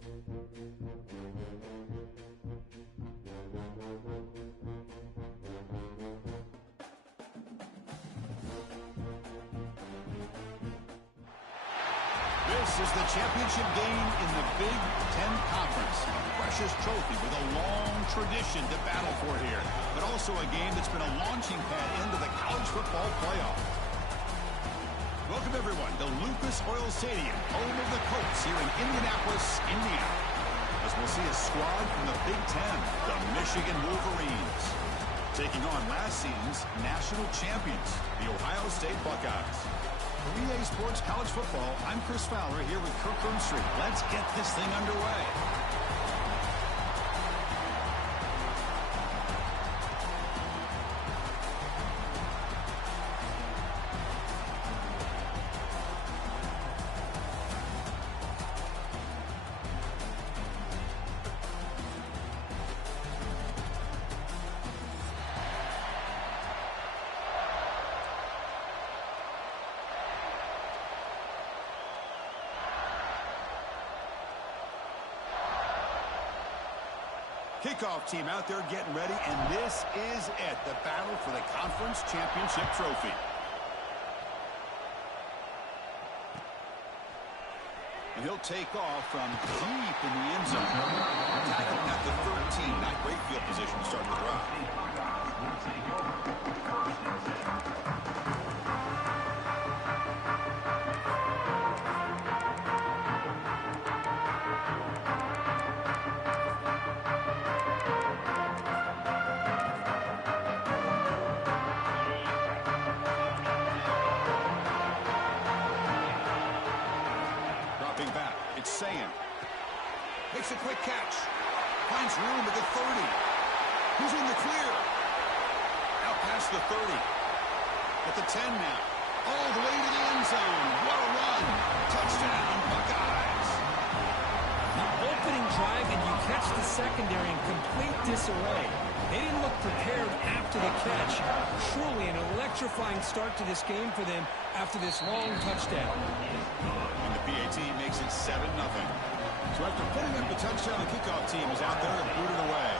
This is the championship game in the Big Ten Conference. Precious trophy with a long tradition to battle for here, but also a game that's been a launching pad into the college football playoff. Welcome, everyone, to Lucas Oil Stadium, home of the Colts here in Indianapolis, Indiana. As we'll see a squad from the Big Ten, the Michigan Wolverines, taking on last season's national champions, the Ohio State Buckeyes. For EA Sports College Football, I'm Chris Fowler here with Kirk Street. Let's get this thing underway. Kickoff team out there getting ready, and this is it, the battle for the conference championship trophy. And he'll take off from deep in the end zone. Tackled at the 13, not great field position to start the drive. Makes a quick catch. Finds room at the 30. He's in the clear. Out past the 30. At the 10 now. All the way to the end zone. What a run. Touchdown, Buckeyes. The opening drive, and you catch the secondary in complete disarray. They didn't look prepared after the catch. Truly an electrifying start to this game for them after this long touchdown. And the PAT makes it 7-0. So after putting up the touchdown, the kickoff team is out there to boot it away.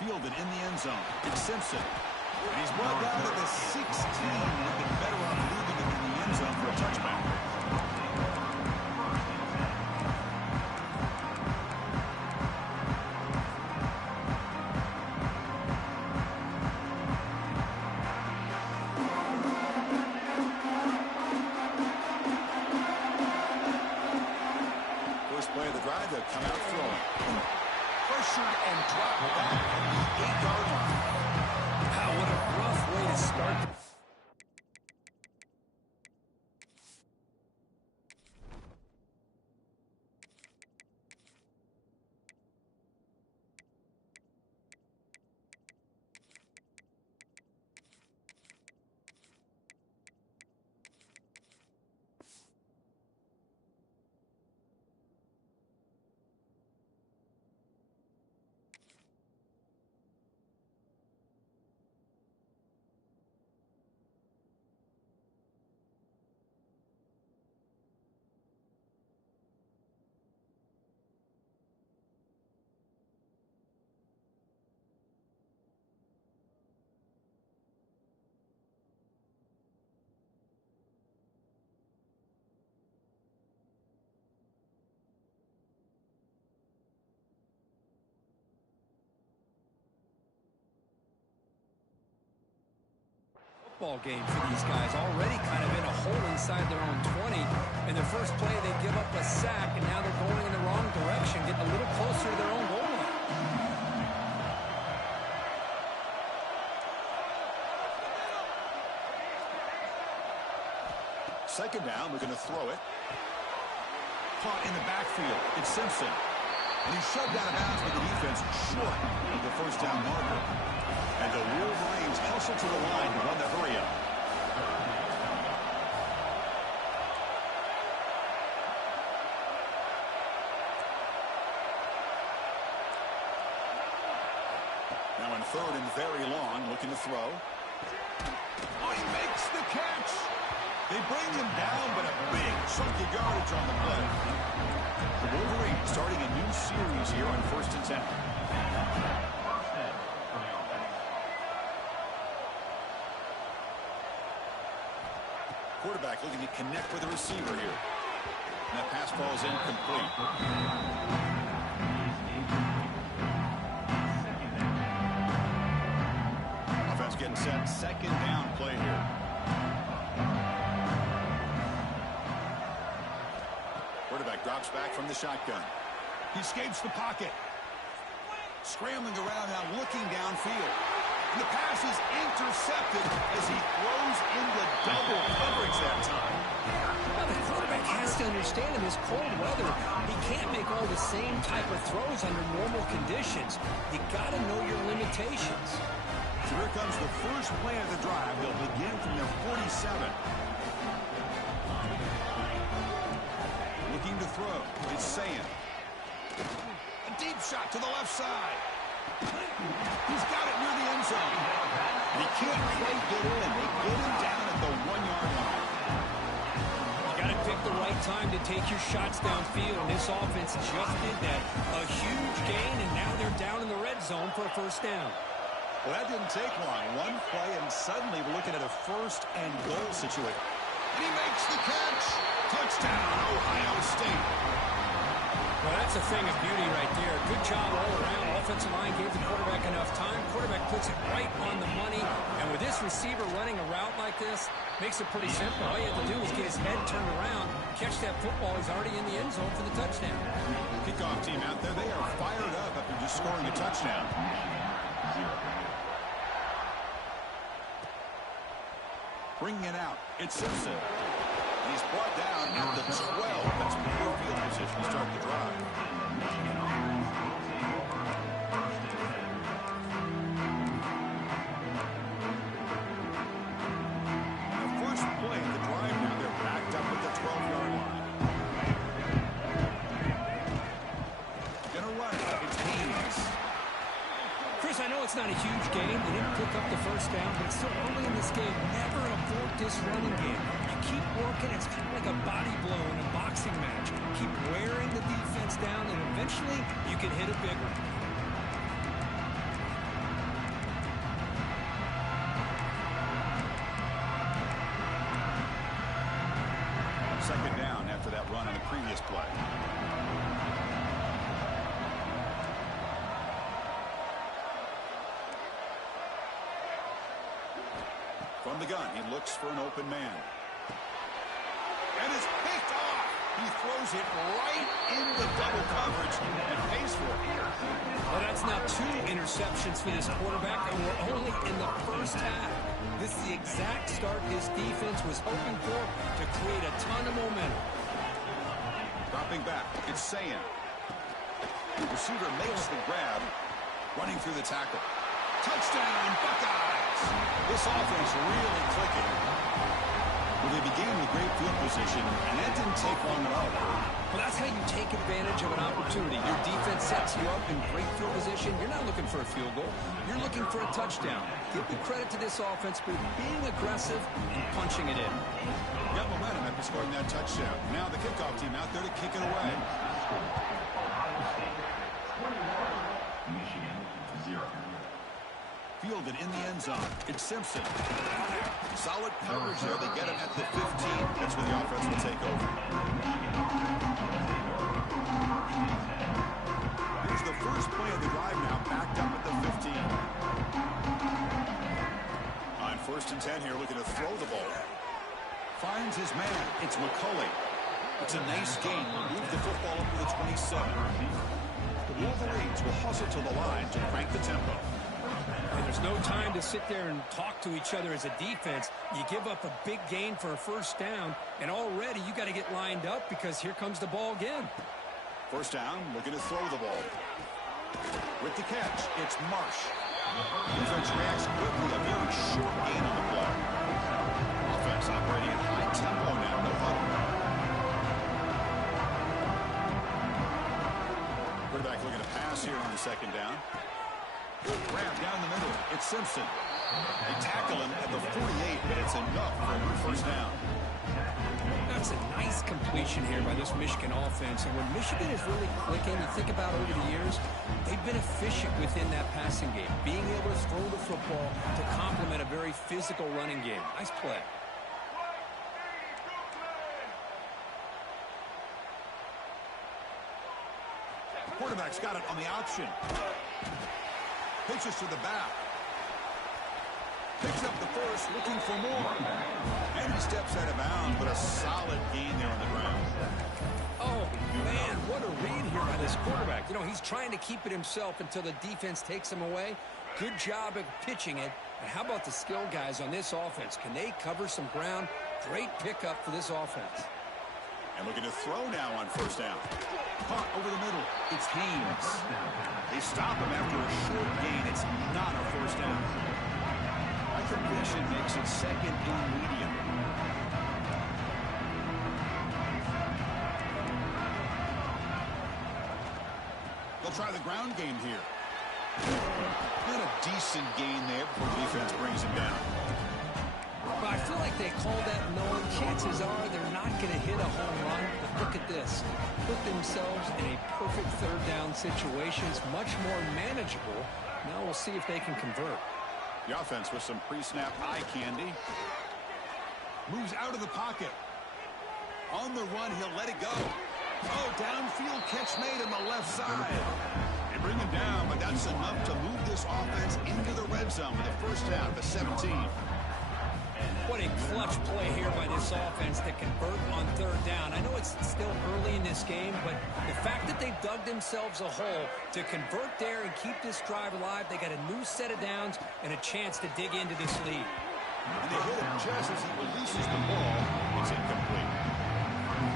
Fielded in the end zone. It's Simpson. And he's brought down to the 16. They've been better off leaving him in the end zone for a touchback. To come out throwing. Pressured and dropped back at the 8-yard line. Wow, what a rough way to start. Football game for these guys, already kind of in a hole inside their own 20. In their first play, they give up a sack, and now they're going in the wrong direction, getting a little closer to their own goal line. Second down, we're going to throw it. Caught in the backfield. It's Simpson. And he's shoved out of bounds with the defense short of the first down marker. And the Wolverines hustle to the line to run the hurry-up. Now in third and very long, looking to throw. Oh, he makes the catch! They bring him down, but a big chunk of yardage on the play. The Wolverines starting a new series here on 1st and 10. Quarterback looking to connect with the receiver here. And that pass ball is incomplete. Offense getting set. 2nd down play here. Quarterback drops back from the shotgun. He escapes the pocket. Scrambling around now, looking downfield. And the pass is intercepted as he throws into double coverage that time. Well, the quarterback has to understand in this cold weather, he can't make all the same type of throws under normal conditions. You got to know your limitations. So here comes the first play of the drive. They'll begin from their 47. Looking to throw. It's Saying. A deep shot to the left side. He's got it near the end zone. And he can't quite get in. They get him down at the 1-yard line. You got to pick the right time to take your shots downfield. And this offense just did that. A huge gain, and now they're down in the red zone for a 1st down. Well, that didn't take long. One play, and suddenly we're looking at a 1st and goal situation. And he makes the catch. Touchdown, Ohio State. Well, that's a thing of beauty right there. Good job all around. Offensive line gave the quarterback enough time. Quarterback puts it right on the money. And with this receiver running a route like this, makes it pretty simple. All you have to do is get his head turned around, catch that football. He's already in the end zone for the touchdown. Kickoff team out there, they are fired up after just scoring a touchdown. Bringing it out, it's Simpson. He's brought down at the 12. That's poor field position to start the drive. The first play of the drive now, they're backed up at the 12-yard line. Gonna run it. It's Haynes. Chris, I know it's not a huge game. They didn't pick up the 1st down, but it's still early in this game. Never abort this running game. Keep working. It's kind of like a body blow in a boxing match. Keep wearing the defense down, and eventually you can hit a big one. 2nd down after that run on the previous play. From the gun, he looks for an open man. And it's picked off. He throws it right into double coverage and pays for it. Well, that's now 2 interceptions for this quarterback, and we're only in the 1st half. This is the exact start his defense was hoping for to create a ton of momentum. Dropping back, it's Saying. The receiver makes the grab, running through the tackle. Touchdown, Buckeyes! This offense really clicking. Well, they began with great field position, and that didn't take long at all. Well, that's how you take advantage of an opportunity. Your defense sets you up in great field position. You're not looking for a field goal. You're looking for a touchdown. Give the credit to this offense for being aggressive and punching it in. Got momentum after scoring that touchdown. Now the kickoff team out there to kick it away. Fielded in the end zone. It's Simpson. Solid coverage there. They get him at the 15. That's where the offense will take over. Here's the first play of the drive now, backed up at the 15. On 1st and 10 here, looking to throw the ball. Finds his man. It's McCulley. It's a nice gain. Move the football up to the 27. The Wolverines will hustle to the line to crank the tempo. And there's no time to sit there and talk to each other as a defense. You give up a big gain for a 1st down, and already you got to get lined up because here comes the ball again. 1st down, looking to throw the ball. With the catch, it's Marsh. Defense reacts quickly, a very short gain on the play. Offense operating at high tempo now, no huddle. Quarterback looking to pass here on the 2nd down. Grab down the middle. It's Simpson. They tackle him at the 48, but it's enough for a new 1st down. That's a nice completion here by this Michigan offense. And when Michigan is really clicking, you think about over the years, they've been efficient within that passing game, being able to throw the football to complement a very physical running game. Nice play. Quarterback's got it on the option. Pitches to the back. Picks up the first, looking for more. And he steps out of bounds, but a solid gain there on the ground. Oh, man, what a read here by this quarterback. You know, he's trying to keep it himself until the defense takes him away. Good job at pitching it. And how about the skill guys on this offense? Can they cover some ground? Great pickup for this offense. And looking to throw now on first down. Caught over the middle. It's Haynes. They stop him after a short gain. It's not a first down. A completion makes it second and medium. They'll try the ground game here. Not a decent gain there before the defense brings him down. But I feel like they call that knowing chances are they're not going to hit a home run. But look at this. Put themselves in a perfect third down situation. It's much more manageable. Now we'll see if they can convert. The offense with some pre-snap eye candy. Moves out of the pocket. On the run, he'll let it go. Oh, downfield catch made on the left side. They bring him down, but that's enough to move this offense into the red zone with a first down to 17. What a clutch play here by this offense to convert on third down. I know it's still early in this game, but the fact that they've dug themselves a hole to convert there and keep this drive alive, they got a new set of downs and a chance to dig into this lead. And they hit him just as he releases the ball. It's incomplete.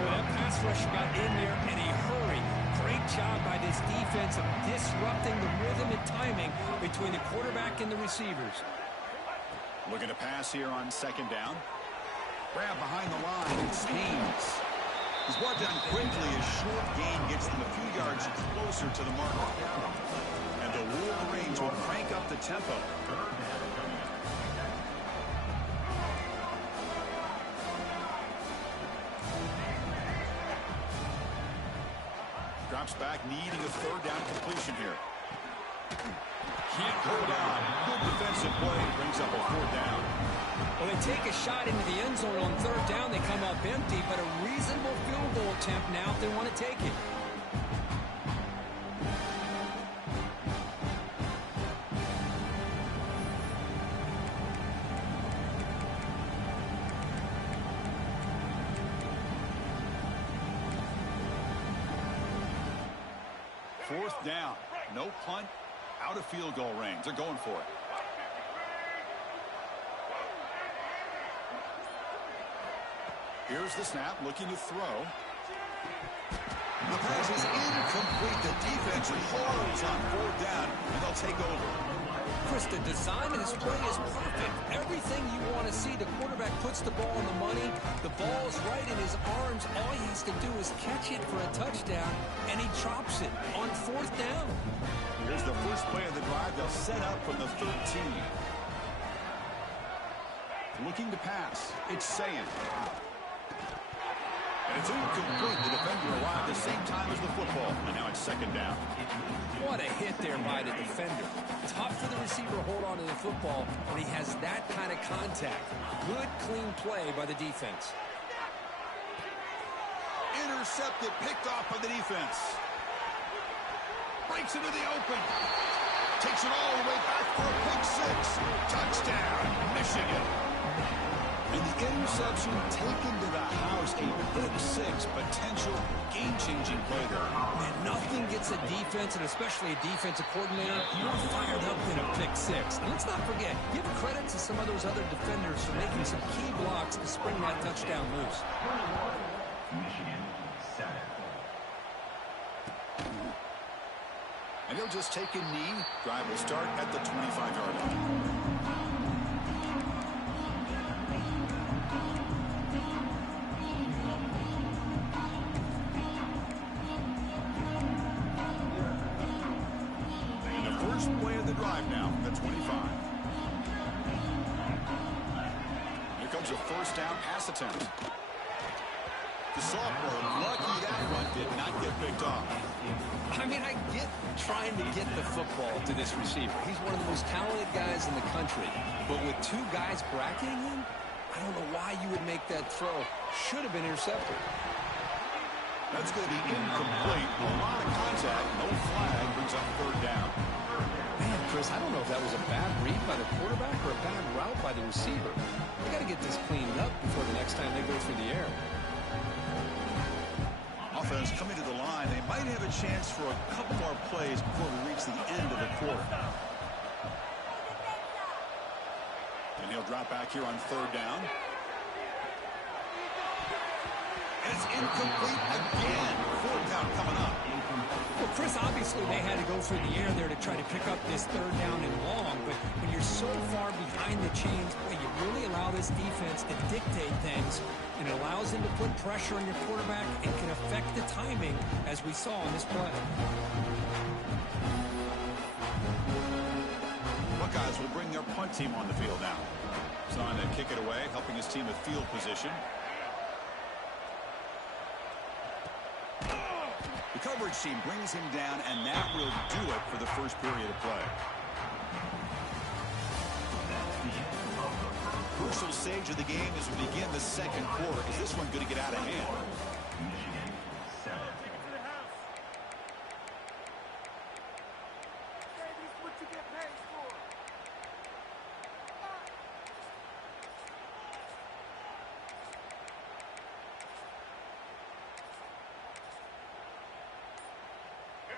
Well, that pass rush got in there in a hurry. Great job by this defense of disrupting the rhythm and timing between the quarterback and the receivers. Looking to pass here on second down. Grab behind the line. It's Haynes. He's brought down quickly. His short gain gets them a few yards closer to the mark. And the Wolverines will crank up the tempo. Drops back, needing a third down completion here. Can't hold on. Good defensive play. Brings up a fourth down. Well, they take a shot into the end zone on third down. They come up empty, but a reasonable field goal attempt now if they want to take it. Fourth down. No punt. Out of field goal range. They're going for it. Here's the snap, looking to throw. The pass is incomplete. The defense holds on fourth down, and they'll take over. Chris, the design of this play is perfect. Everything you want to see. The quarterback puts the ball on the money. The ball is right in his arms. All he has to do is catch it for a touchdown, and he chops it on fourth down. Here's the first play of the drive. They'll set up from the 13. Looking to pass. It's Sayin. And it's incomplete. The defender arrived at the same time as the football. And now it's second down. What a hit there by the defender. Tough for the receiver to hold on to the football when he has that kind of contact. Good, clean play by the defense. Intercepted, picked off by the defense. Breaks into the open. Takes it all the way back for a pick six. Touchdown, Michigan. And the interception taken to the house. A pick six, potential game-changing play there. Man, nothing gets a defense, and especially a defensive coordinator, more fired up than a pick six. And let's not forget, give credit to some of those other defenders for making some key blocks to spring that touchdown loose. Michigan 7. And he'll just take a knee. Drive will start at the 25-yard line. And the first play of the drive now, the 25. Here comes a first down pass attempt. The sophomore, lucky that one did not get picked off. I mean, I get trying to get the football to this receiver. He's one of the most talented guys in the country. But with two guys bracketing him, I don't know why you would make that throw. Should have been intercepted. That's going to be incomplete. A lot of contact. No flag. Brings up third down. Man, Chris, I don't know if that was a bad read by the quarterback or a bad route by the receiver. They got to get this cleaned up before the next time they go through the air. Offense coming to the line. They might have a chance for a couple more plays before we reach the end of the quarter. And he'll drop back here on third down. And it's incomplete again. Fourth down coming up. Well, Chris, obviously they had to go through the air there to try to pick up this third down and long, but when you're so far behind the chains, boy, you really allow this defense to dictate things, and it allows them to put pressure on your quarterback and can affect the timing, as we saw on this play. Buckeyes will bring their punt team on the field now. He's on to kick it away, helping his team with field position. The coverage team brings him down, and that will do it for the first period of play. Crucial stage of the game as we begin the second quarter. Is this one going to get out of hand? Michigan 7.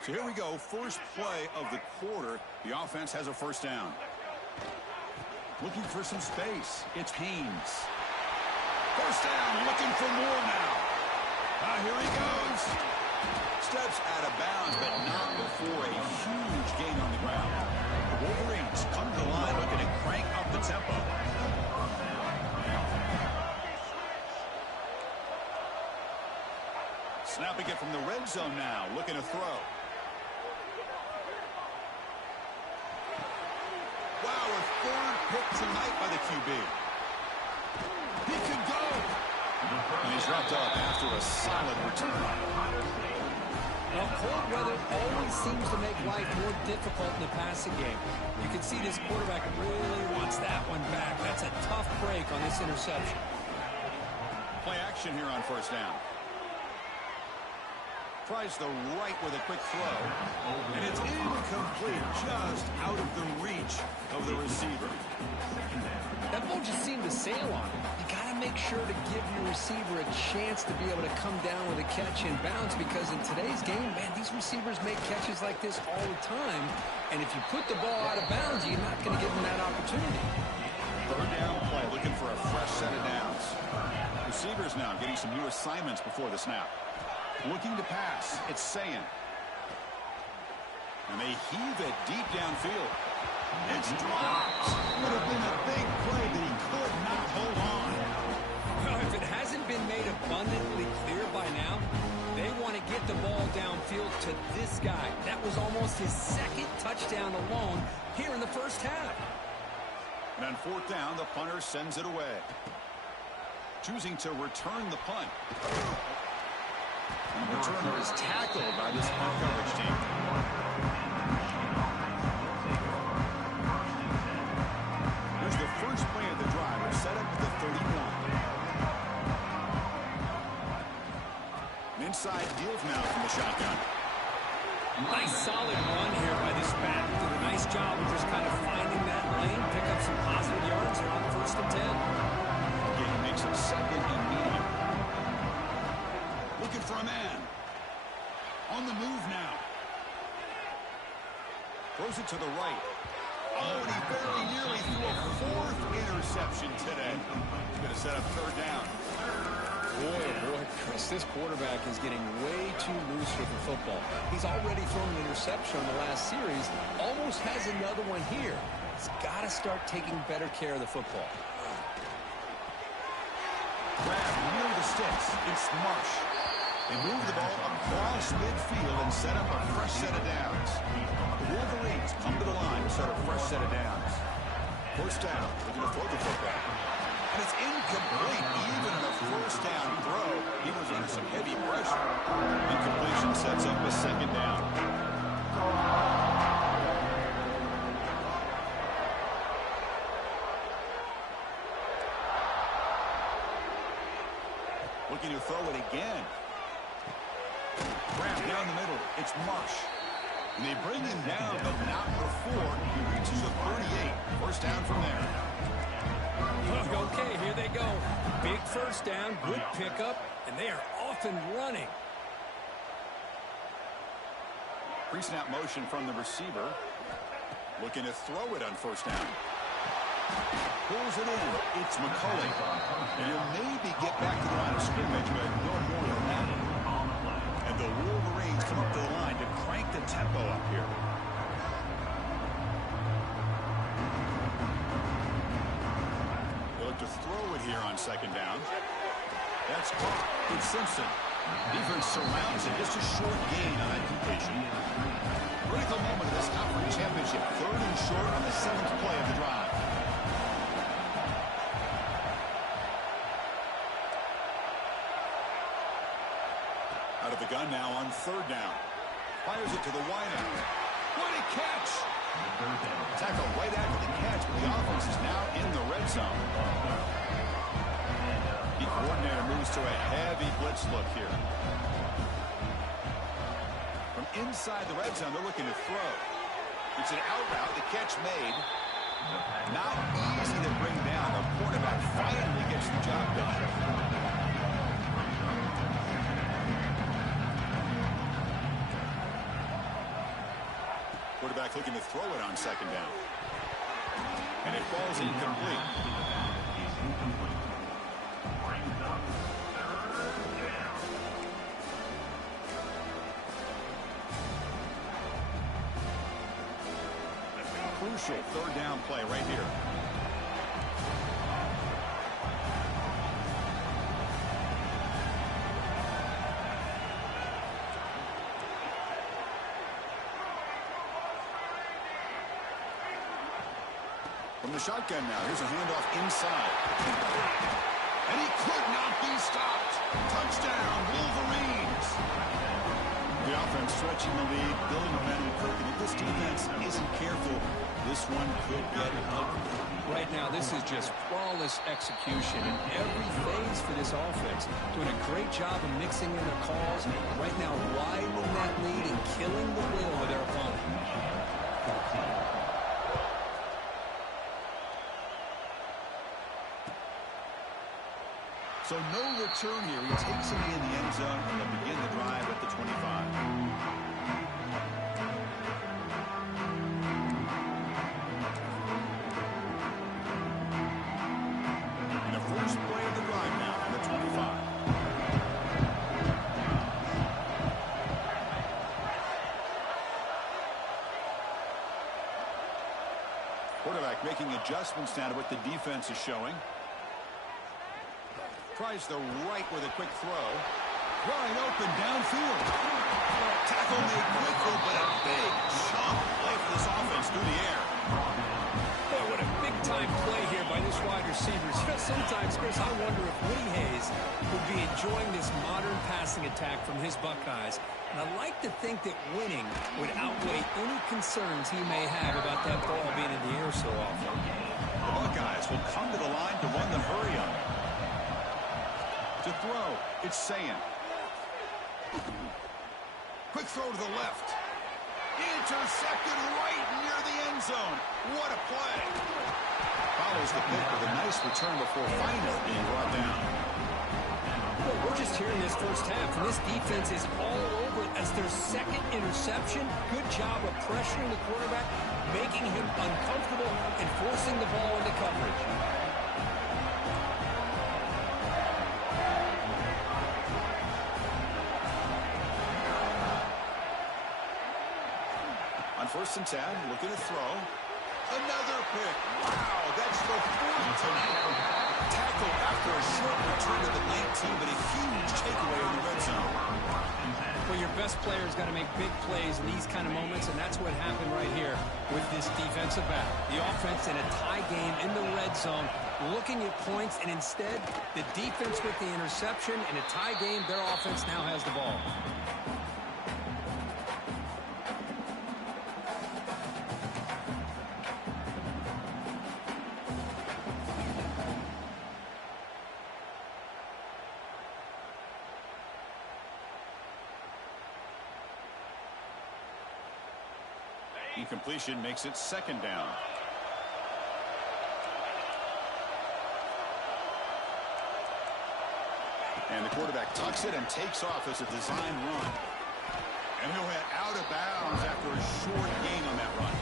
So here we go, first play of the quarter. The offense has a first down. Looking for some space. It's Haynes. First down, looking for more now. Here he goes. Steps out of bounds, but not before a huge gain on the ground. The Wolverines come to the line looking to crank up the tempo. Snapping it from the red zone now, looking to throw. Wow, a third pick tonight by the QB. He could go. And he's dropped off after a solid return. Well, cold weather always seems to make life more difficult in the passing game. You can see this quarterback really wants that one back. That's a tough break on this interception. Play action here on first down. Tries the right with a quick throw. And it's incomplete, just out of the reach of the receiver. That ball just seemed to sail on him. You got to make sure to give your receiver a chance to be able to come down with a catch in bounds, because in today's game, man, these receivers make catches like this all the time. And if you put the ball out of bounds, you're not going to give them that opportunity. Third down play, looking for a fresh set of downs. Receivers now getting some new assignments before the snap. Looking to pass, it's Sayan. And they heave it deep downfield. It's dropped. Would have been a big play, but he could not hold on. Well, if it hasn't been made abundantly clear by now, they want to get the ball downfield to this guy. That was almost his second touchdown alone here in the first half. And on fourth down, the punter sends it away. Choosing to return the punt. And the returner is tackled by this punt coverage team. Here's the first play of the drive. They're set up at the 31. An inside deals now from the shotgun. Nice solid run here by this back. Did a nice job of just kind of finding that lane, pick up some positive yards here on first and 10. Gain makes it second and medium. Looking for a man. On the move now. Throws it to the right. Oh, and he very nearly threw a fourth interception today. He's going to set up third down. Boy, oh boy, Chris, this quarterback is getting way too loose with the football. He's already thrown an interception on the last series. Almost has another one here. He's got to start taking better care of the football. Grab near the sticks. It's Marsh. They move the ball across midfield and set up a fresh set of downs. The Wolverines come to the line to set a fresh set of downs. First down, looking to throw the football. And it's incomplete. Even in a first down throw, he was under some heavy pressure. Incompletion sets up a second down. Looking to throw it again. Grab down the middle. It's Marsh. And they bring him down, but not before he reaches the 38. First down from there. Okay, here they go. Big first down, good pickup, and they are off and running. Pre-snap motion from the receiver. Looking to throw it on first down. Pulls it in. It's McCulley. And he'll maybe get back to the line of scrimmage, but no more than that. And the Wolverines come up to the line to crank the tempo up here. They look to throw it here on second down. That's caught. It's Simpson. Defense surrounds it. Just a short gain on that completion. Critical moment of this conference championship. 3rd and short on the 7th play of the drive. Out of the gun now on 3rd down. Fires it to the wideout. What a catch! Tackle right after the catch, but the offense is now in the red zone. The coordinator moves to a heavy blitz look here. From inside the red zone, they're looking to throw. It's an out route, the catch made. Not easy to bring down. The quarterback finally gets the job done. Quarterback looking to throw it on second down. And it falls incomplete. Crucial 3rd down play right here. From the shotgun now, here's a handoff inside. And he could not be stopped. Touchdown, Wolverines. The offense stretching the lead, building momentum quickly. If this defense isn't careful, this one could get ugly. Right now, this is just flawless execution in every phase for this offense. Doing a great job of mixing in their calls. Right now, widening that lead and killing the will of their opponent. So no return here. He takes it in the end zone, and they'll begin the drive at the 25. And the first play of the drive now on the 25. Quarterback making adjustments now to what the defense is showing. Tries the right with a quick throw. Wide open downfield. Tackle made quickly, but a big chunk play for this offense through the air. Boy, what a big-time play here by this wide receiver. Sometimes, Chris, I wonder if Woody Hayes would be enjoying this modern passing attack from his Buckeyes. And I like to think that winning would outweigh any concerns he may have about that ball being in the air so often. The Buckeyes will come to the line to run the hurry up. To throw, it's Sayan. Quick throw to the left. Intercepted right near the end zone. What a play. Follows the pick with a nice return before finally being brought down. Well, we're just hearing this first half, and this defense is all over it as their 2nd interception. Good job of pressuring the quarterback, making him uncomfortable, and forcing the ball into coverage. On 1st and 10, looking to throw. Another pick. Wow, that's the 4th tonight. Tackle after a short return to the 19, but a huge takeaway in the red zone. Well, your best player's got to make big plays in these kind of moments, and that's what happened right here with this defensive battle. The offense in a tie game in the red zone, looking at points, and instead, the defense with the interception. In a tie game, their offense now has the ball. Incompletion makes it second down. And the quarterback tucks it and takes off as a design run. And he'll head out of bounds after a short gain on that run.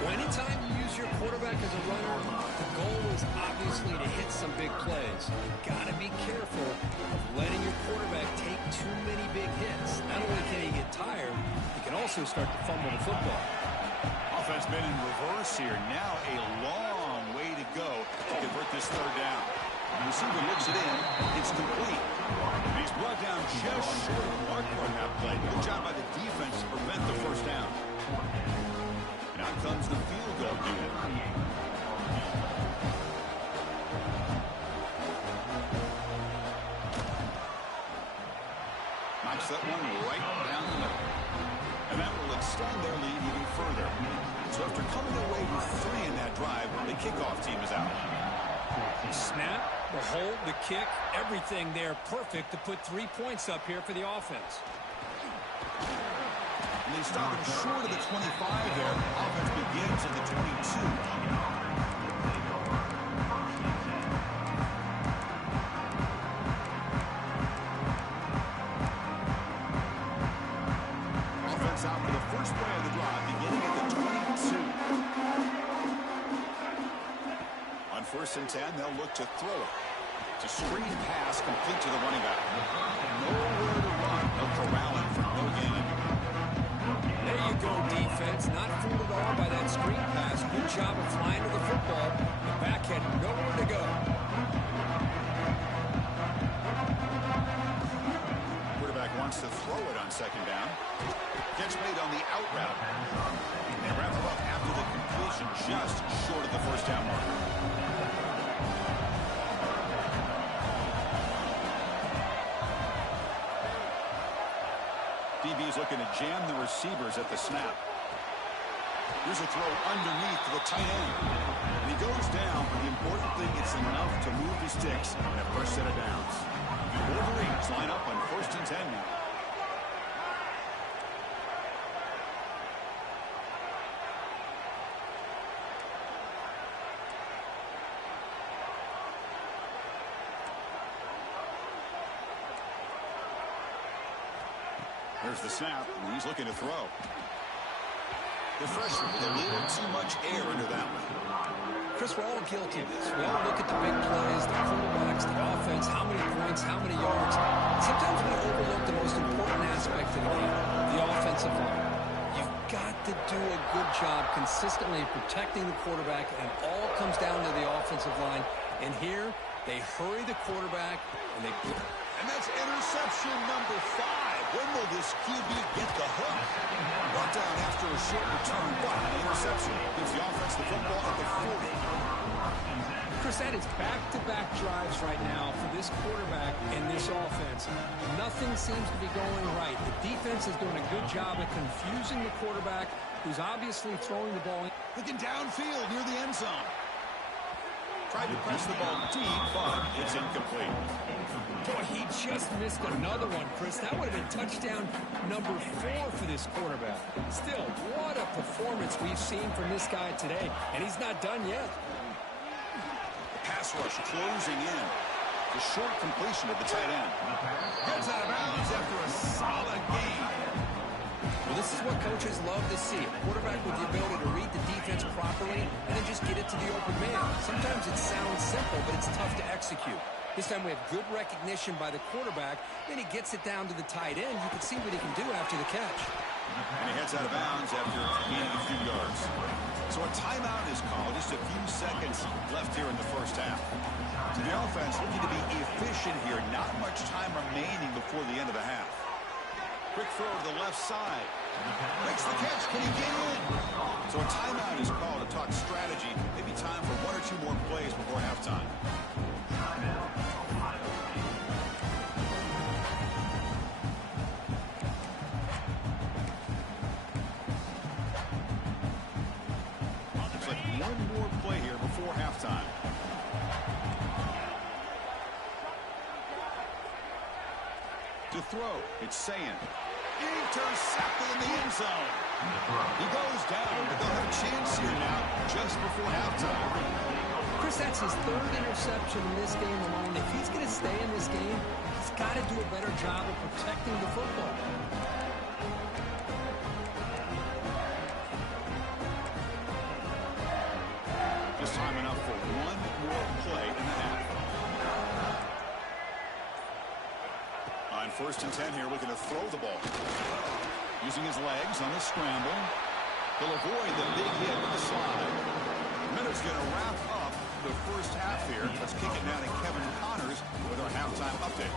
Well, anytime you use your quarterback as a runner, the goal is obviously to hit some big plays. You've got to be careful of letting your quarterback take too many big hits. Not only can he get tired, he can also start to fumble the football. Offense been in reverse here. Now a long way to go to convert this third down. The receiver looks it in. It's complete. And he's brought down just short of the marker on that play. Good job by the defense to prevent the first down. Now comes the field goal unit. Knocks that one right down the middle. And that will extend their lead even further. So after coming away with 3 in that drive, the kickoff team is out. The snap, the hold, the kick, everything there perfect to put 3 points up here for the offense. And they stop it short of the 25 there. Offense begins at the 22. Out for the first play of the drive, beginning at the 22. On 1st and 10, they'll look to throw it. It's a screen pass complete to the running back. Nowhere to run. No corralling for no gain. There you go, defense. Not fooled at all by that screen pass. Good job of flying to the football. The back had nowhere to go. Quarterback wants to throw it on 2nd down. Catch made on the out route. They wrap it up after the completion, just short of the first down marker. DB's looking to jam the receivers at the snap. Here's a throw underneath to the tight end. And he goes down, but the important thing, it's enough to move the sticks in a first set of downs. The Wolverines line up on 1st and 10 now. There's the snap, and he's looking to throw. The freshman with a little too much air under that one. Chris, we're all guilty of this. We all look at the big plays, the quarterbacks, the offense, how many points, how many yards. Sometimes we overlook the most important aspect of the game, the offensive line. You've got to do a good job consistently protecting the quarterback, and it all comes down to the offensive line. And here, they hurry the quarterback, and they... And that's interception number 5. When will this QB get the hook? Brought down after a short return, but the interception gives the offense the football at the 40. Chris, that is back-to-back drives right now for this quarterback and this offense. Nothing seems to be going right. The defense is doing a good job of confusing the quarterback, who's obviously throwing the ball. Looking downfield near the end zone. Tried to press the ball deep, but it's incomplete. Boy, he just missed another one, Chris. That would have been touchdown number 4 for this quarterback. Still, what a performance we've seen from this guy today, and he's not done yet. The pass rush closing in. The short completion of the tight end. Gets out of bounds after a solid gain. Well, this is what coaches love to see. A quarterback with the ability to read the defense properly and then just get it to the open man. Sometimes it sounds simple, but it's tough to execute. This time we have good recognition by the quarterback. Then he gets it down to the tight end. You can see what he can do after the catch. And he heads out of bounds after gaining a few yards. So a timeout is called. Just a few seconds left here in the first half. So the offense looking to be efficient here. Not much time remaining before the end of the half. Quick throw to the left side. Makes the catch. Can he get in? So a timeout is called to talk strategy. Maybe time for 1 or 2 more plays before halftime. one more play here before halftime. To throw, it's Sayan. Intercepted in the end zone. He goes down, but they'll have a chance here now just before halftime. Chris, that's his third interception in this game alone. If he's going to stay in this game, he's got to do a better job of protecting the football. Just time enough for one more play in the half. On 1st and 10 here, looking to throw the ball. Using his legs on the scramble. He'll avoid the big hit with the slide. Minutes going to wrap up the first half here. Let's kick it now to Kevin Connors with our halftime update.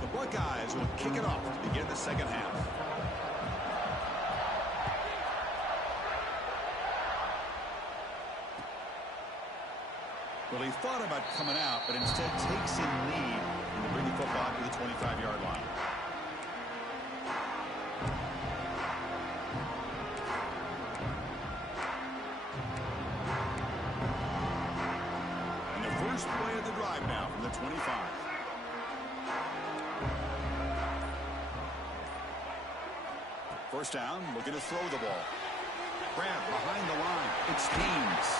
The Buckeyes will kick it off to begin the second half. Well, he thought about coming out, but instead takes in lead and will bring the football to the 25-yard line. And the first play of the drive now from the 25. First down, looking to throw the ball. Grab behind the line. It's Haynes.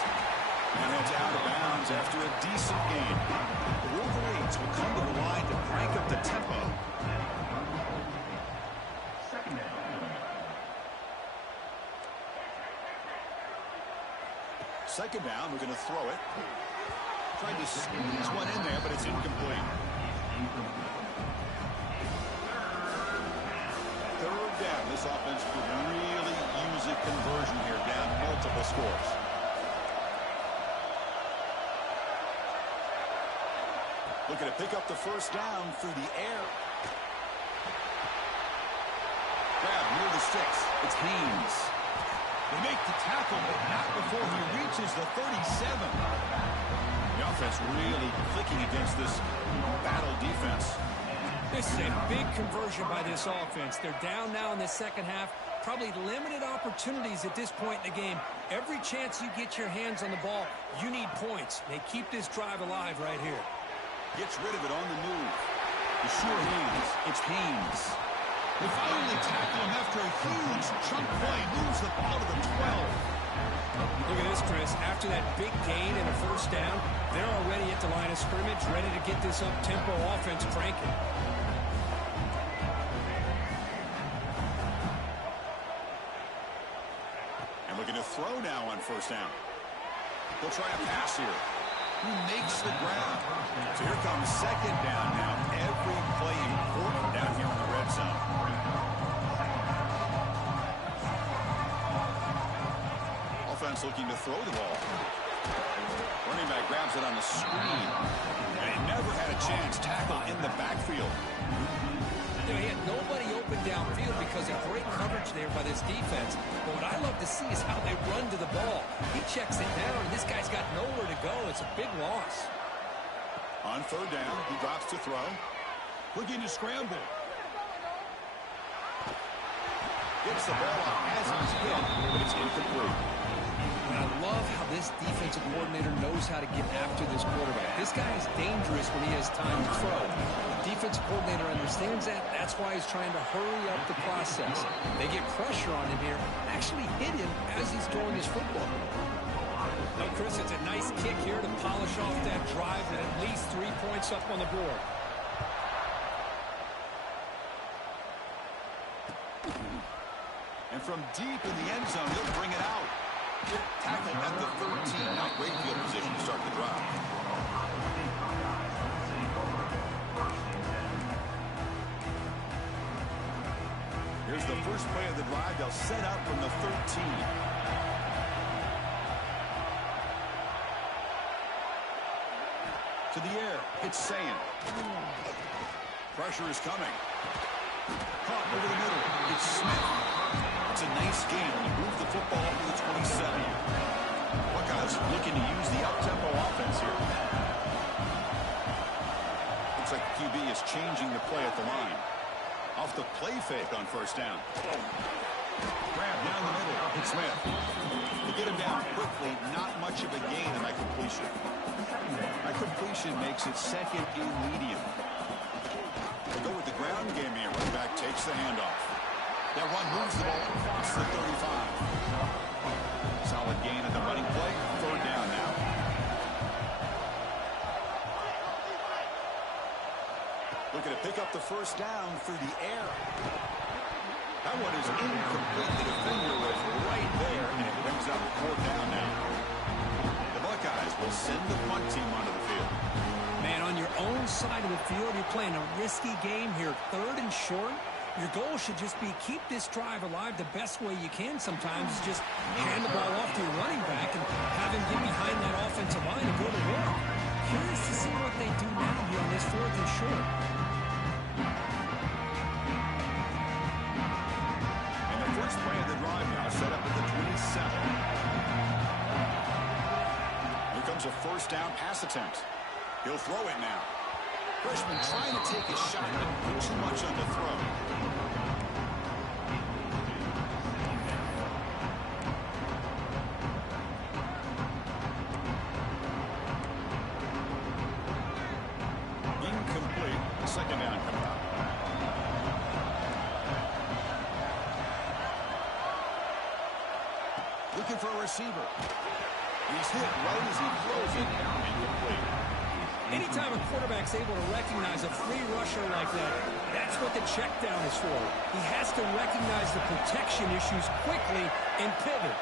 And it's out of bounds after a decent gain. The Wolverines will come to the line to crank up the tempo. Second down, we're going to throw it. Tried to squeeze one in there, but it's incomplete. Third down, this offense could really use a conversion here, down multiple scores. Looking to pick up the first down through the air. Grab near the sticks. It's Haynes. They make the tackle, but not before he reaches the 37. The offense really clicking against this battle defense. This is a big conversion by this offense. They're down now in the second half. Probably limited opportunities at this point in the game. Every chance you get your hands on the ball, you need points. They keep this drive alive right here. Gets rid of it on the move. The sure hands. It's Haynes. They finally tackle him after a huge chunk play. Moves the ball to the 12. Look at this, Chris. After that big gain and a first down, they're already at the line of scrimmage, ready to get this up-tempo offense cranking. And looking to throw now on first down. They'll try a pass here. Who makes the grab? So here comes second down now. Every play important down here in the red zone. Offense looking to throw the ball. Running back grabs it on the screen. And he never had a chance. Tackle in the backfield. You know, he had nobody open downfield because of great coverage there by this defense. But what I love to see is how they run to the ball. He checks it down, and this guy's got nowhere to go. It's a big loss. On third down, he drops to throw. Looking to scramble. Gets the ball off as he's hit, but it's incomplete. And I love how this defensive coordinator knows how to get after this quarterback. This guy is dangerous when he has time to throw. The defensive coordinator understands that. That's why he's trying to hurry up the process. They get pressure on him here, actually hit him as he's throwing his football. Now, Chris, it's a nice kick here to polish off that drive with at least 3 points up on the board. And from deep in the end zone, he'll bring it out. Tackle at the 13. Now great field position to start the drive. Here's the first play of the drive. They'll set up from the 13. To the air. It's Sayan. Pressure is coming. Caught over the middle. It's Smith. It's a nice game when you move the football up to the 27. Buckeyes looking to use the up-tempo offense here. Looks like QB is changing the play at the line. off the play fake on first down. Grab down the middle. It's Smith. To get him down quickly, not much of a gain in that completion. That completion makes it second and medium. They go with the ground game here. Running back takes the handoff. That run moves the ball. It's the 35. Solid gain at the running play. Third down now. Looking to pick up the first down through the air. That one is incomplete. The defender was right there, and it brings up fourth down now. The Buckeyes will send the punt team onto the field. Man, on your own side of the field, you're playing a risky game here. Third and short. Your goal should just be keep this drive alive the best way you can sometimes. Just hand the ball off to your running back and have him get behind that offensive line and go to work. Curious to see what they do now here on this fourth and short. And the first play of the drive now set up at the 27. Here comes a first down pass attempt. He'll throw it now. Freshman trying to take a shot, but too much on the throw. Incomplete. Second down coming up. Looking for a receiver. He's hit right as he throws it. Incomplete. Anytime a quarterback's able to recognize a free rusher like that, that's what the check down is for. He has to recognize the protection issues quickly and pivot.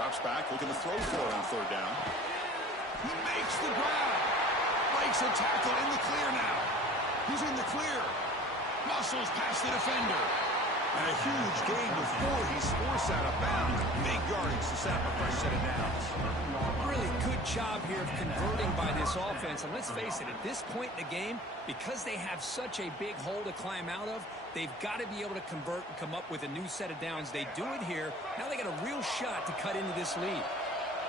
Drops back, looking to throw for it on third down. He makes the grab. Breaks a tackle in the clear now. He's in the clear. Muscles past the defender. And a huge gain before he's forced out of bounds. Big yardage to set up a fresh set of downs. Really good job here of converting by this offense. And let's face it, at this point in the game, because they have such a big hole to climb out of, they've got to be able to convert and come up with a new set of downs. They do it here. Now they got a real shot to cut into this lead.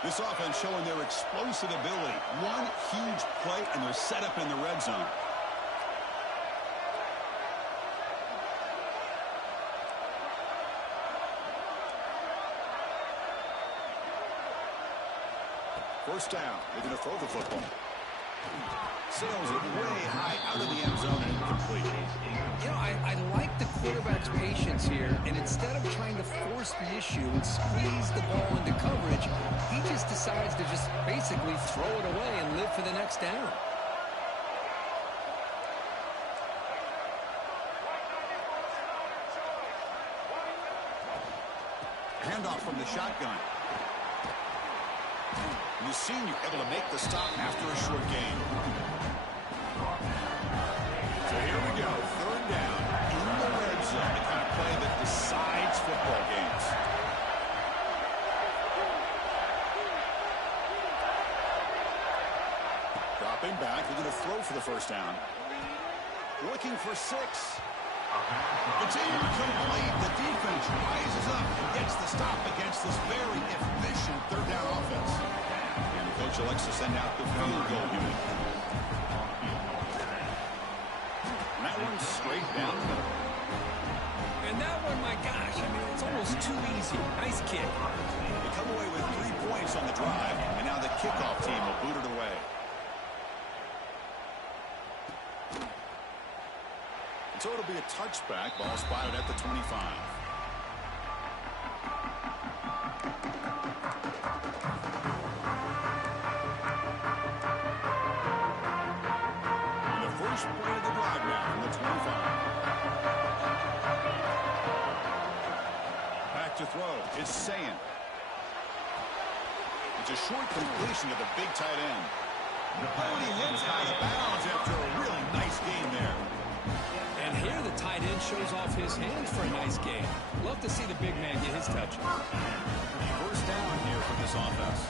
This offense showing their explosive ability. One huge play, and they're set up in the red zone. First down. They're going to throw the football. Sails it way high out of the end zone and incomplete. You know, I like the quarterback's patience here, and instead of trying to force the issue and squeeze the ball into coverage, he just decides to just basically throw it away and live for the next down. Handoff from the shotgun. The senior able to make the stop after a short gain. So here we go. Third down in the red zone. The kind of play that decides football games. Dropping back. They're going to throw for the first down. Looking for 6. It's incomplete. The defense rises up and gets the stop against this very efficient third down offense. And coach elects to send out the field goal unit. And that one's straight down the middle. And that one, my gosh, I mean, it's almost too easy. Nice kick. They come away with 3 points on the drive, and now the kickoff team will boot it away. So it'll be a touchback. Ball spotted at the 25. And the first play of the drive now from the 25. Back to throw. It's Sayin. It's a short completion to the big tight end. Oh, and he heads out of bounds after a really nice game there. And here the tight end shows off his hands for a nice game. Love to see the big man get his touch. First down here for this offense.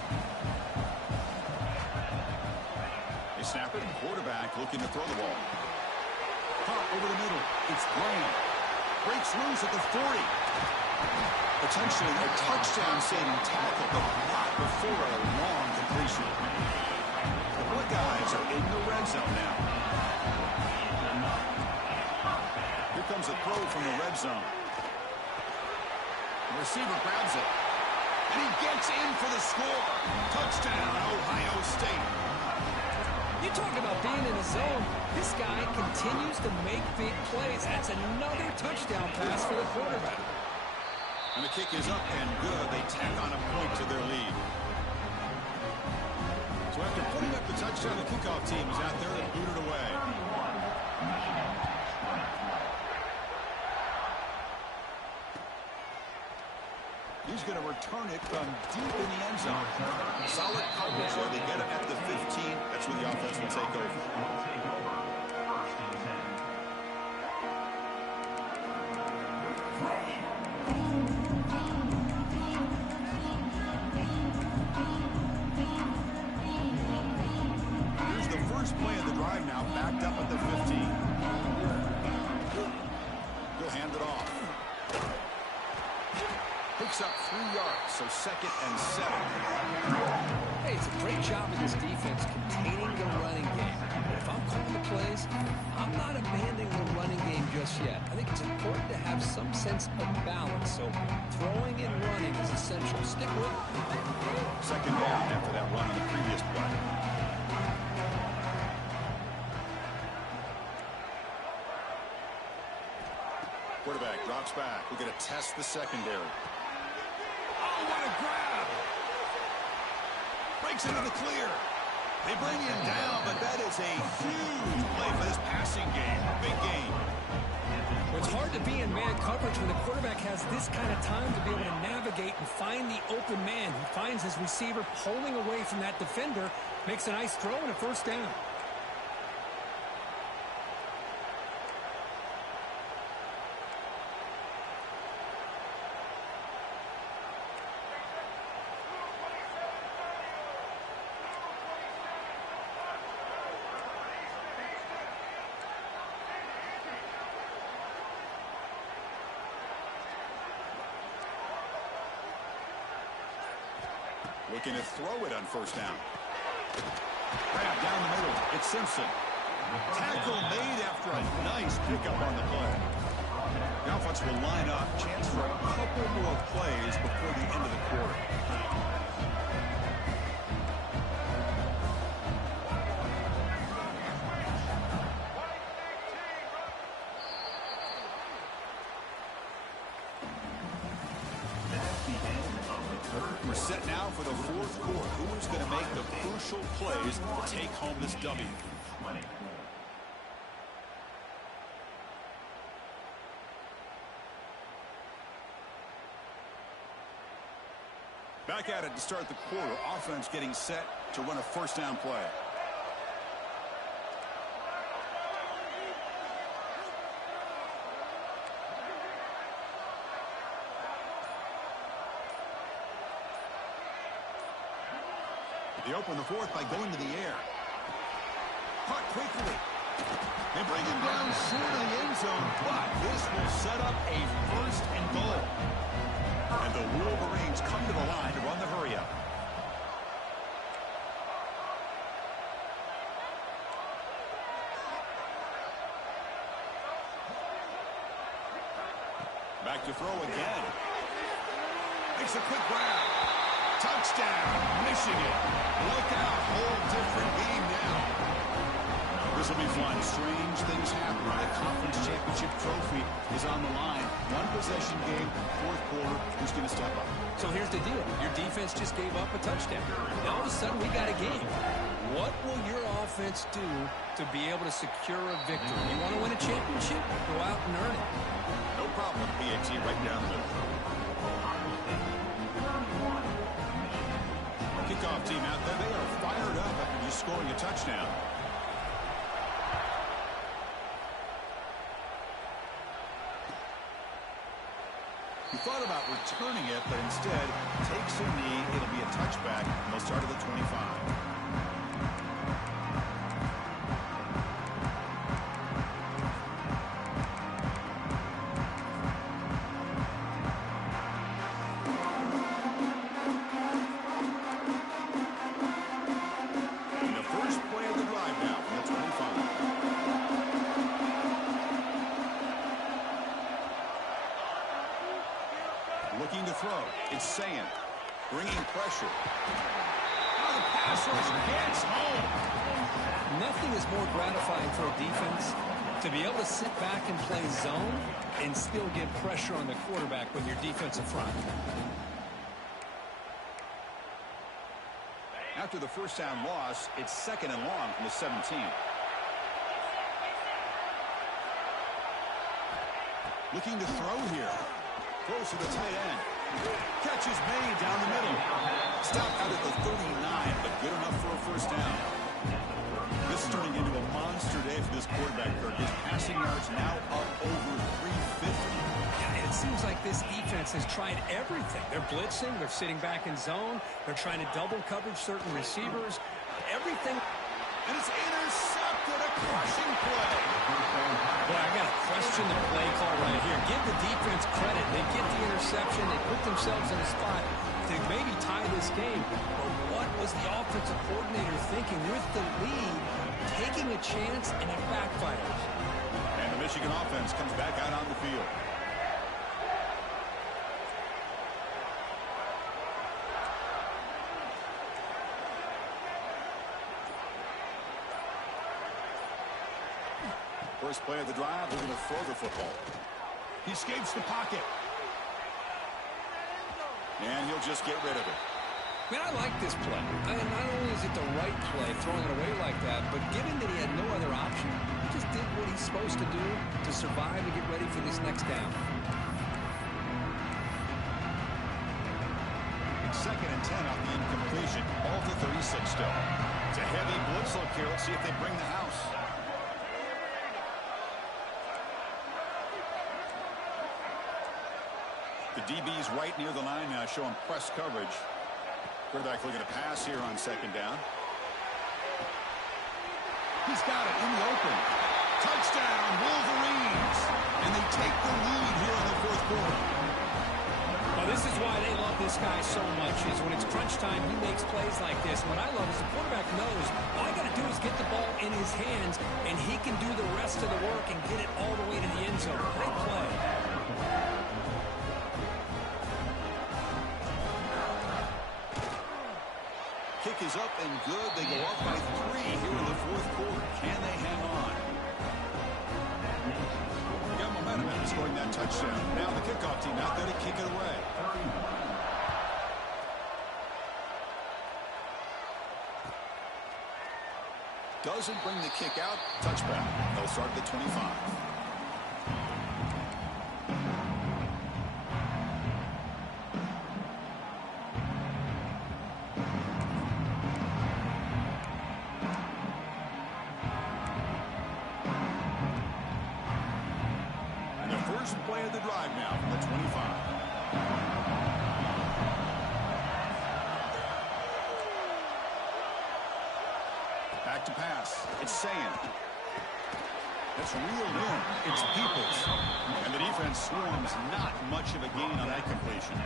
They snap it, quarterback looking to throw the ball. Pop over the middle. It's Graham. Breaks loose at the 40. Potentially a touchdown-saving tackle, but not before a long completion. The Buckeyes are in the red zone now. Here comes a throw from the red zone. The receiver grabs it. And he gets in for the score. Touchdown, Ohio State. You talk about being in the zone. This guy continues to make big plays. That's another touchdown pass for the quarterback. And the kick is up and good. They tack on a point to their lead. So after putting up the touchdown, the kickoff team is out there and booted away. He's going to return it from deep in the end zone. Solid coverage there. They get it at the 15. That's where the offense will take over. Here's the first play of the drive now, backed up at the 15. He'll hand it off. Picks up 3 yards, so 2nd and 7. Hey, it's a great job of this defense containing the running game. But if I'm calling the plays, I'm not abandoning the running game just yet. I think it's important to have some sense of balance. So throwing and running is essential. Stick with it. 2nd down after that run on the previous play. Quarterback drops back. We're going to test the secondary. Oh, what a grab! Breaks into the clear. They bring him down, but that is a huge play for this passing game. Big game. It's hard to be in man coverage when the quarterback has this kind of time to be able to navigate and find the open man. He finds his receiver pulling away from that defender, makes a nice throw and a 1st down. Looking to throw it on 1st down. Grab down the middle. It's Simpson. Tackle made after a nice pickup on the play. The offense will line up. Chance for a couple more plays before the end of the quarter. We're set now for the 4th quarter. Who is going to make the crucial plays to take home this W? Back at it to start the quarter. Offense getting set to run a 1st down play. They open the 4th by going to the air. Caught quickly. They bring him down soon in the end zone, but this will set up a 1st and goal. And the Wolverines come to the line to run the hurry-up. Back to throw again. Makes a quick grab. Touchdown, Michigan. Look out, whole different game now. This will be fun. Strange things happen. The conference championship trophy is on the line. 1-possession game, 4th quarter. Who's going to step up? So here's the deal. Your defense just gave up a touchdown. Now all of a sudden we got a game. What will your offense do to be able to secure a victory? You want to win a championship? Go out and earn it. No problem with PAT right down the middle. Kickoff team out there. They are fired up after just scoring a touchdown. He thought about returning it, but instead takes a knee. It'll be a touchback, and they'll start at the 25. Bringing pressure. Oh, the pass rush gets home. Nothing is more gratifying for a defense to be able to sit back and play zone and still get pressure on the quarterback with your defensive front. After the first down loss, it's 2nd and long from the 17. Looking to throw here. Throws to the tight end. Catch is made down the middle. Stopped out at the 39, but good enough for a first down. This is turning into a monster day for this quarterback, Kirk. His passing yards now up over 350. Yeah, it seems like this defense has tried everything. They're blitzing. They're sitting back in zone. They're trying to double coverage certain receivers. Everything. And it's intercepted. A crushing play. Boy, I got to question the play call right here. Give the defense credit. They get the interception. They put themselves in a spot to maybe tie this game. But what was the offensive coordinator thinking with the lead, taking a chance, and it backfires? And the Michigan offense comes back out on the field. First play of the drive, we're going to throw the football. He escapes the pocket. And he'll just get rid of it. Man, I like this play. Not only is it the right play, throwing it away like that, but given that he had no other option, he just did what he's supposed to do to survive and get ready for this next down. It's 2nd and 10 off the incompletion. Ball to 36 still. It's a heavy blitz look here. Let's see if they bring the house. The DB's right near the line now, showing press coverage. Quarterback looking to pass here on 2nd down. He's got it in the open. Touchdown, Wolverines. And they take the lead here in the 4th quarter. Well, this is why they love this guy so much, is when it's crunch time, he makes plays like this. What I love is the quarterback knows all I got to do is get the ball in his hands, and he can do the rest of the work and get it all the way to the end zone. Great play. Kick is up and good. They go up by 3 here in the 4th quarter. Can they hang on? They got momentum after scoring that touchdown. Now the kickoff team out there to kick it away. Doesn't bring the kick out. Touchback. They'll start at the 25. Play of the drive now from the 25. Back to pass. It's Sayin. That's reeled in. It's Peoples. And the defense swarms. Not much of a gain on that completion.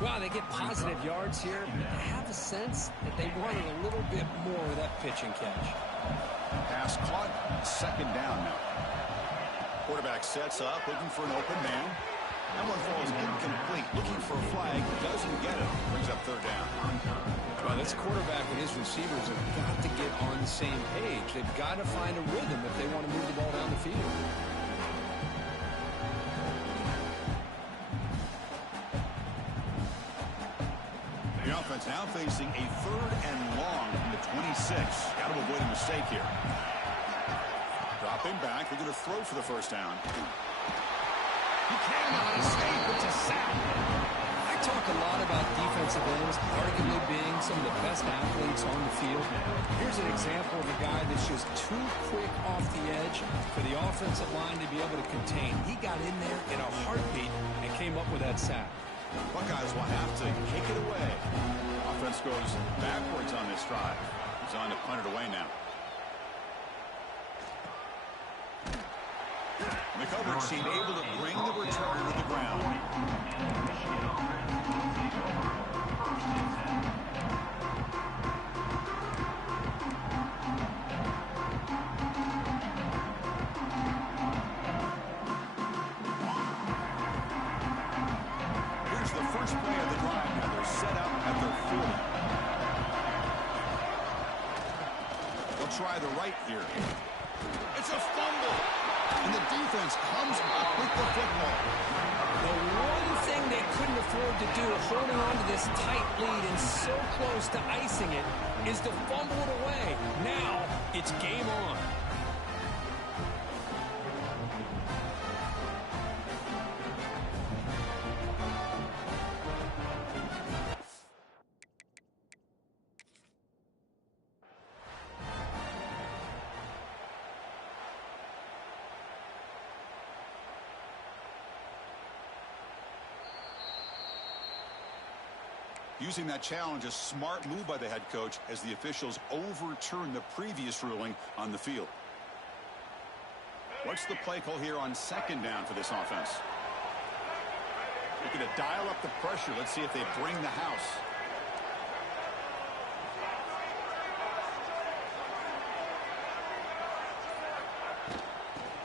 Well, they get positive yards here, but I have a sense that they wanted a little bit more of that pitch and catch. Pass caught. 2nd down now. Quarterback sets up, looking for an open man. That one falls incomplete. Looking for a flag, doesn't get it. Brings up 3rd down. Well, this quarterback and his receivers have got to get on the same page. They've got to find a rhythm if they want to move the ball down the field. The offense now facing a 3rd and long from the 26. Got to avoid a mistake here. Dropping back, they're going to throw for the first down. He cannot escape. It's a sack. I talk a lot about defensive ends arguably being some of the best athletes on the field. Here's an example of a guy that's just too quick off the edge for the offensive line to be able to contain. He got in there in a heartbeat and came up with that sack. Buckeyes will have to kick it away. Offense goes backwards on this drive. He's on to punt it away now. The coverage team able to bring the return to the ground. Here's the first play of the drive now. set up at their 40. They'll try the right here. It's a fumble. And the defense comes up with the football. The one thing they couldn't afford to do, holding on to this tight lead and so close to icing it, is to fumble it away. Now, it's game on. Using that challenge, a smart move by the head coach as the officials overturn the previous ruling on the field. What's the play call here on second down for this offense? Looking to dial up the pressure. Let's see if they bring the house.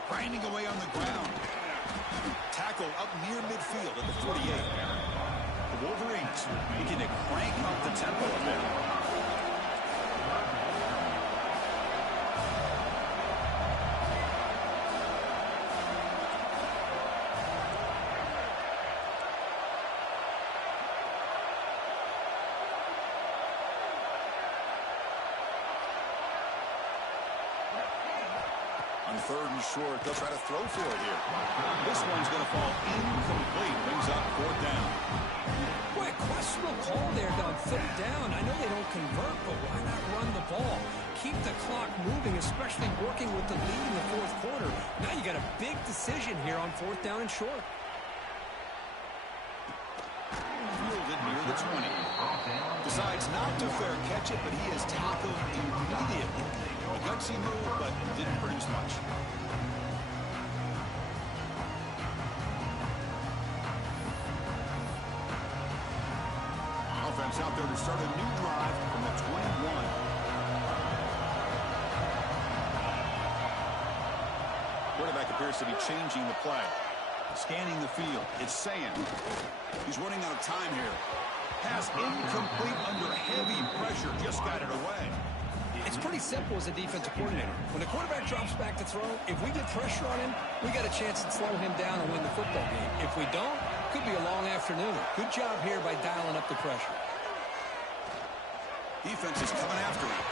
Grinding away on the ground. Tackle up near midfield at the 48. The Wolverines looking to crank up the tempo a bit. On third and short, they'll try to throw for it here. This one's going to fall incomplete. Brings up fourth down. Boy, questionable call there on third down. I know they don't convert, but why not run the ball? Keep the clock moving, especially working with the lead in the fourth quarter. Now you got a big decision here on fourth down and short. Fielded near the 20. Decides not to fair catch it, but he is tackled immediately. A gutsy move, but didn't produce much. Offense out there to start a new drive from the 21. Quarterback appears to be changing the play. Scanning the field. It's saying he's running out of time here. Pass incomplete under heavy pressure. Just got it away. It's pretty simple as a defensive coordinator. When the quarterback drops back to throw, if we get pressure on him, we got a chance to slow him down and win the football game. If we don't, could be a long afternoon. Good job here by dialing up the pressure. Defense is coming after him.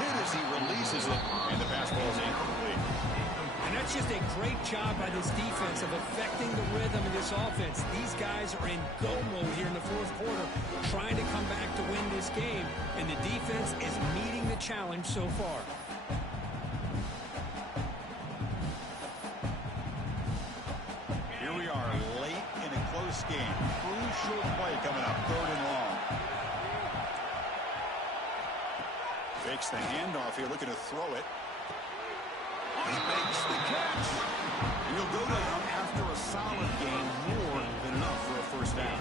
Hit as he releases it, and the pass ball is incomplete. And that's just a great job by this defense of affecting the rhythm of this offense. These guys are in go mode here in the fourth quarter, trying to come back to win this game, and the defense is meeting the challenge so far. Here we are, late in a close game. Crucial play coming up, third and long. Fakes the handoff here, looking to throw it. He makes the catch. And he'll go down after a solid game, more than enough for a first down.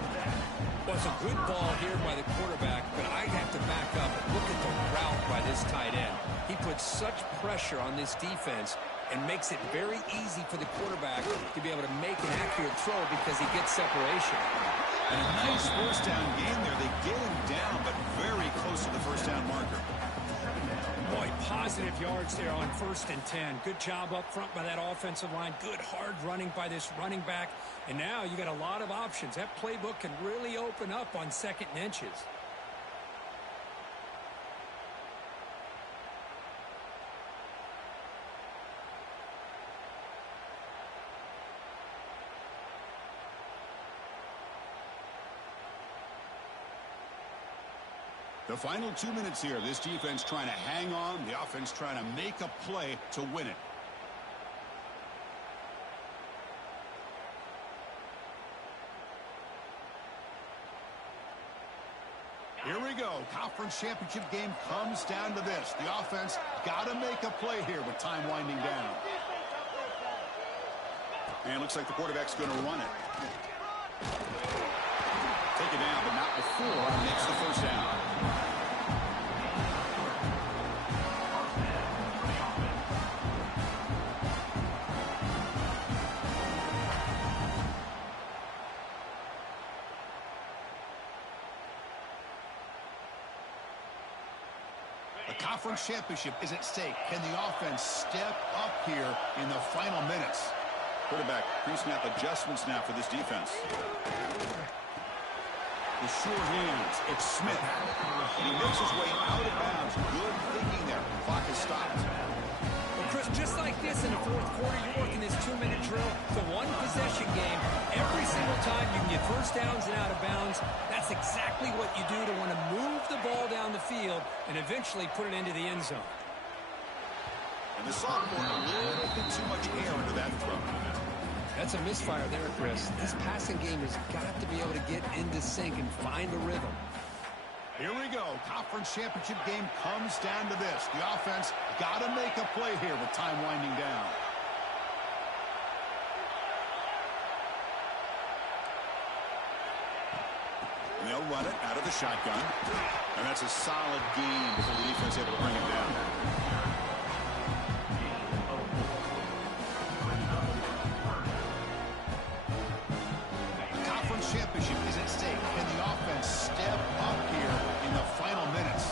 Well, it's a good ball here by the quarterback, but I have to back up and look at the route by this tight end. He puts such pressure on this defense and makes it very easy for the quarterback to be able to make an accurate throw because he gets separation. And a nice first down game there. They get him down, but very close to the first down marker. Boy, positive yards there on 1st and 10. Good job up front by that offensive line. Good hard running by this running back. And now you got a lot of options. That playbook can really open up on 2nd and inches. The final 2 minutes here. This defense trying to hang on. The offense trying to make a play to win it. Here we go. Conference championship game comes down to this. The offense got to make a play here with time winding down. And it looks like the quarterback's going to run it. Take it down, but not before it makes the first down. A conference championship is at stake. Can the offense step up here in the final minutes? Quarterback, pre-snap adjustments now for this defense. The sure hands, it's Smith. And he makes his way out of bounds. Good thinking there. Clock is stopped. Well, Chris, just like this in the fourth quarter, you're working this 2-minute drill to one-possession game. Every single time you can get first downs and out of bounds, that's exactly what you do to want to move the ball down the field and eventually put it into the end zone. And the sophomore, a little bit too much air into that throw. That's a misfire there, Chris. This passing game has got to be able to get into sync and find a rhythm. Here we go. Conference championship game comes down to this. The offense got to make a play here with time winding down. And they'll run it out of the shotgun. And that's a solid gain before the defense able to bring it down. Championship is at stake. Can the offense step up here in the final minutes?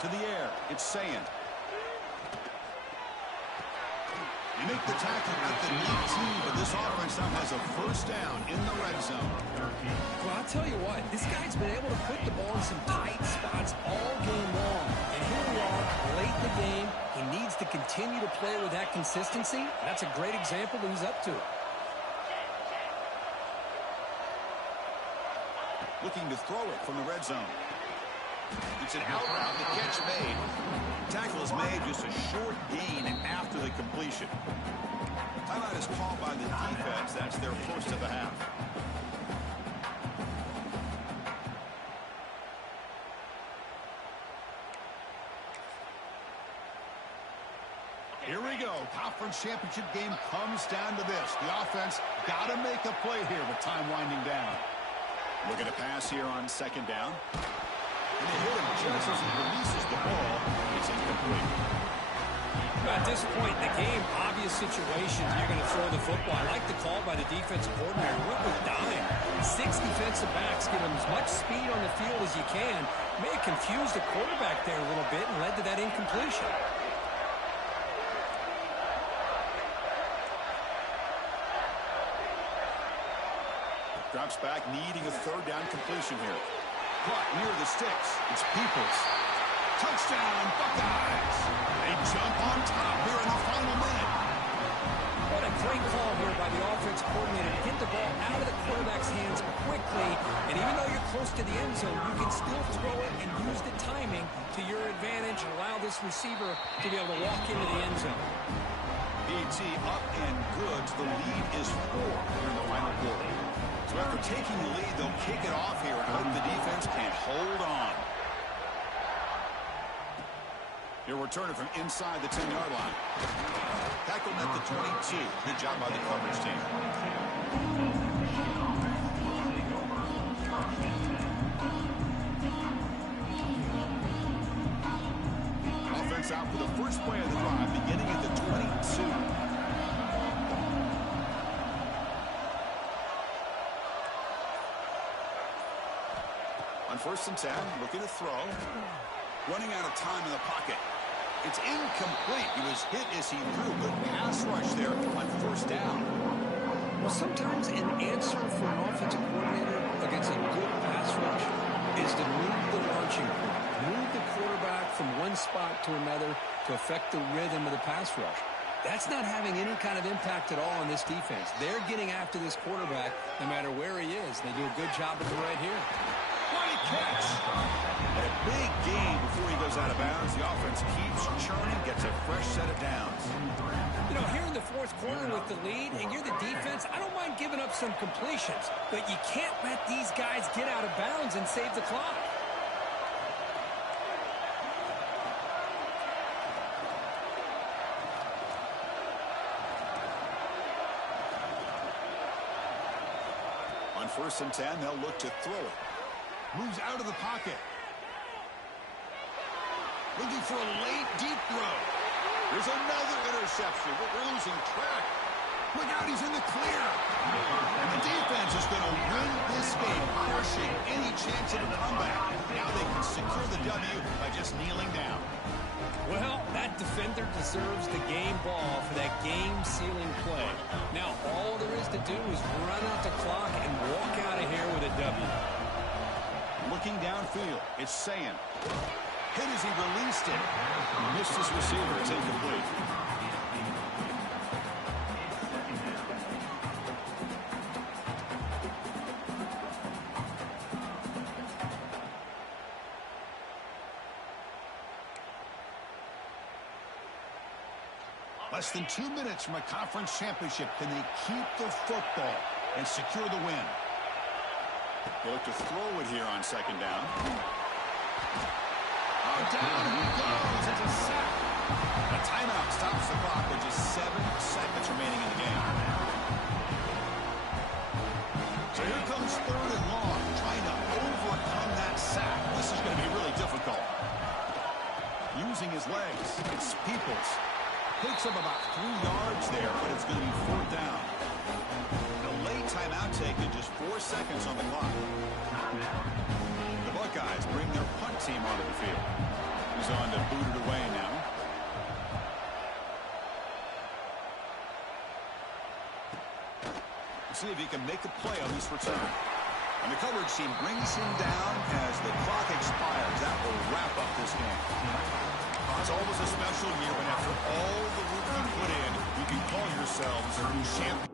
To the air, it's Sand. You make the tackle at the 19, but this offense now has a first down in the red zone. Well, I'll tell you what, this guy's been able to put the ball in some tight spots all game long. And here we are, late in the game. He needs to continue to play with that consistency. That's a great example that he's up to it. Looking to throw it from the red zone. It's an out route, the catch made. Tackle is made, just a short gain after the completion. Timeout is called by the defense. That's their first of the half. Here we go. Conference championship game comes down to this. The offense got to make a play here with time winding down. Looking to pass here on second down. And they hit him just as he releases the ball. It's incomplete. At this point in the game, obvious situations, you're going to throw the football. I like the call by the defensive coordinator. Went with dime. 6 defensive backs, give him as much speed on the field as you can. May have confused the quarterback there a little bit and led to that incompletion. Drops back, needing a third down completion here. Caught near the sticks. It's Peoples. Touchdown, Buckeyes. They jump on top here in the final minute. What a great call here by the offense coordinator to get the ball out of the quarterback's hands quickly. And even though you're close to the end zone, you can still throw it and use the timing to your advantage and allow this receiver to be able to walk into the end zone. BT up and good. The lead is 4 here in the final quarter. So after taking the lead, they'll kick it off here and hope the defense can hold on. He'll return it from inside the 10-yard line. Tackled at the 22. Good job by the coverage team. Offense out for the first play of the drive, beginning at the 22. On 1st and 10, looking to throw. Running out of time in the pocket. It's incomplete. He was hit as he threw. Good pass rush there on 1st down. Well, sometimes an answer for an offensive coordinator against a good pass rush is to move the launching point. Move the quarterback from one spot to another to affect the rhythm of the pass rush. That's not having any kind of impact at all on this defense. They're getting after this quarterback no matter where he is. They do a good job of it right here. Great catch. And a big gain before he goes out of bounds. The offense keeps churning, gets a fresh set of downs. You know, here in the fourth quarter with the lead, and you're the defense, I don't mind giving up some completions, but you can't let these guys get out of bounds and save the clock. On 1st and 10, they'll look to throw it. Moves out of the pocket. Looking for a late, deep throw. There's another interception. We're losing track. Look out, he's in the clear. And the defense is going to win this game by a relishing any chance of a comeback. Now they can secure the W by just kneeling down. Well, that defender deserves the game ball for that game-sealing play. Now, all there is to do is run out the clock and walk out of here with a W. Looking downfield, it's Sayan. Hit as he released it. Missed his receiver. It's incomplete. Less than 2 minutes from a conference championship. Can they keep the football and secure the win? They look to throw it here on second down. Oh, down he goes. It's a sack. A timeout stops the clock with just 7 seconds remaining in the game. So here comes third and long, trying to overcome that sack. This is going to be really difficult. Using his legs, it's Peoples. Picks up about 3 yards there, but it's going to be 4th down. A late timeout taken, just 4 seconds on the clock. The Buckeyes bring their punt team onto the field. He's on to boot it away now. Let's see if he can make a play on this return. And the coverage team brings him down as the clock expires. That will wrap up this game. It's always a special year when after all the work you put in, you can call yourselves champions.